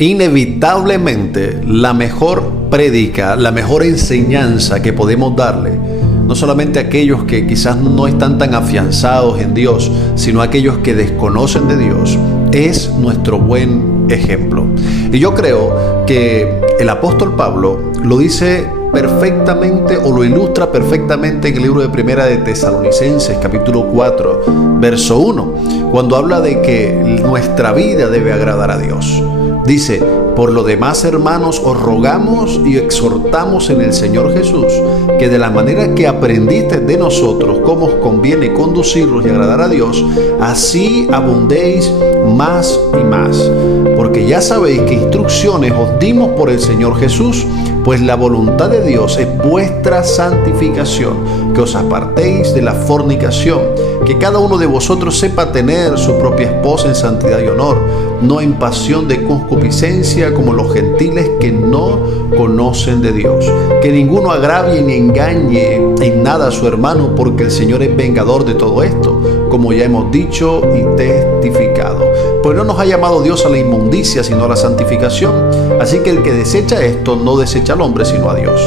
Inevitablemente, la mejor prédica, la mejor enseñanza que podemos darle, no solamente a aquellos que quizás no están tan afianzados en Dios, sino a aquellos que desconocen de Dios, es nuestro buen ejemplo. Y yo creo que el apóstol Pablo lo dice perfectamente o lo ilustra perfectamente en el libro de Primera de Tesalonicenses, capítulo 4, verso 1, cuando habla de que nuestra vida debe agradar a Dios. Dice: por lo demás, hermanos, os rogamos y exhortamos en el Señor Jesús, que de la manera que aprendiste de nosotros cómo os conviene conducirlos y agradar a Dios, así abundéis más y más. Porque ya sabéis que instrucciones os dimos por el Señor Jesús, pues la voluntad de Dios es vuestra santificación, que os apartéis de la fornicación, que cada uno de vosotros sepa tener su propia esposa en santidad y honor, no en pasión de concupiscencia como los gentiles que no conocen de Dios. Que ninguno agravie ni engañe en nada a su hermano, porque el Señor es vengador de todo esto, como ya hemos dicho y testificado. Pues no nos ha llamado Dios a la inmundicia, sino a la santificación. Así que el que desecha esto no desecha al hombre, sino a Dios,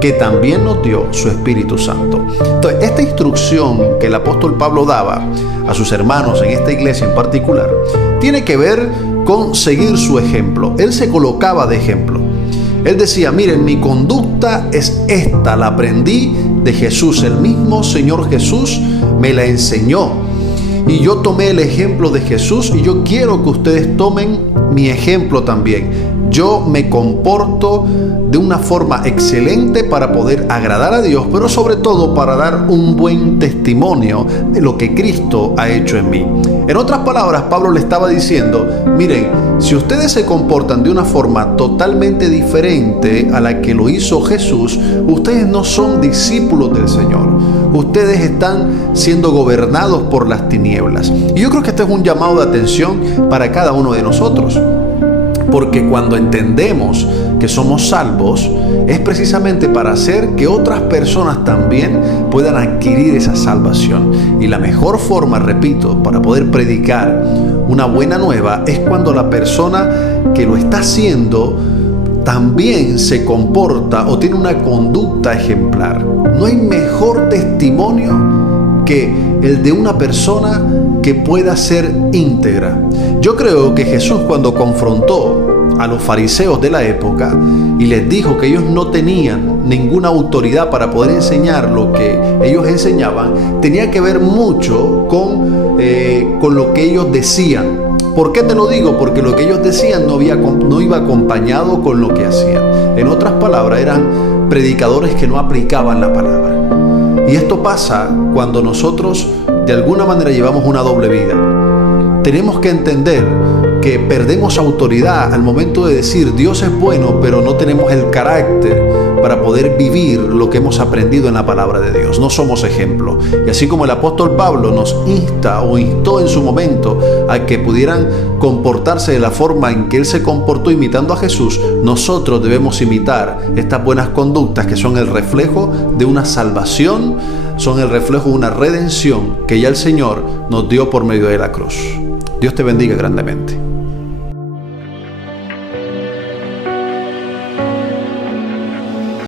que también nos dio su Espíritu Santo. Entonces, esta instrucción que el apóstol Pablo daba a sus hermanos en esta iglesia en particular, tiene que ver con seguir su ejemplo. Él se colocaba de ejemplo. Él decía: miren, mi conducta es esta, la aprendí de Jesús, el mismo Señor Jesús me la enseñó. Y yo tomé el ejemplo de Jesús y yo quiero que ustedes tomen mi ejemplo también. Yo me comporto de una forma excelente para poder agradar a Dios, pero sobre todo para dar un buen testimonio de lo que Cristo ha hecho en mí. En otras palabras, Pablo le estaba diciendo: miren, si ustedes se comportan de una forma totalmente diferente a la que lo hizo Jesús, ustedes no son discípulos del Señor. Ustedes están siendo gobernados por las tinieblas. Y yo creo que este es un llamado de atención para cada uno de nosotros. Porque cuando entendemos que somos salvos, es precisamente para hacer que otras personas también puedan adquirir esa salvación. Y la mejor forma, repito, para poder predicar una buena nueva es cuando la persona que lo está haciendo también se comporta o tiene una conducta ejemplar. No hay mejor testimonio que el de una persona que pueda ser íntegra. Yo creo que Jesús, cuando confrontó a los fariseos de la época y les dijo que ellos no tenían ninguna autoridad para poder enseñar lo que ellos enseñaban, tenía que ver mucho con lo que ellos decían. ¿Por qué te lo digo? Porque lo que ellos decían no iba acompañado con lo que hacían. En otras palabras, eran predicadores que no aplicaban la palabra. Y esto pasa cuando nosotros de alguna manera llevamos una doble vida. Tenemos que entender que perdemos autoridad al momento de decir Dios es bueno, pero no tenemos el carácter para poder vivir lo que hemos aprendido en la palabra de Dios. No somos ejemplo. Y así como el apóstol Pablo nos instó en su momento a que pudieran comportarse de la forma en que él se comportó imitando a Jesús, nosotros debemos imitar estas buenas conductas que son el reflejo de una salvación, son el reflejo de una redención que ya el Señor nos dio por medio de la cruz. Dios te bendiga grandemente.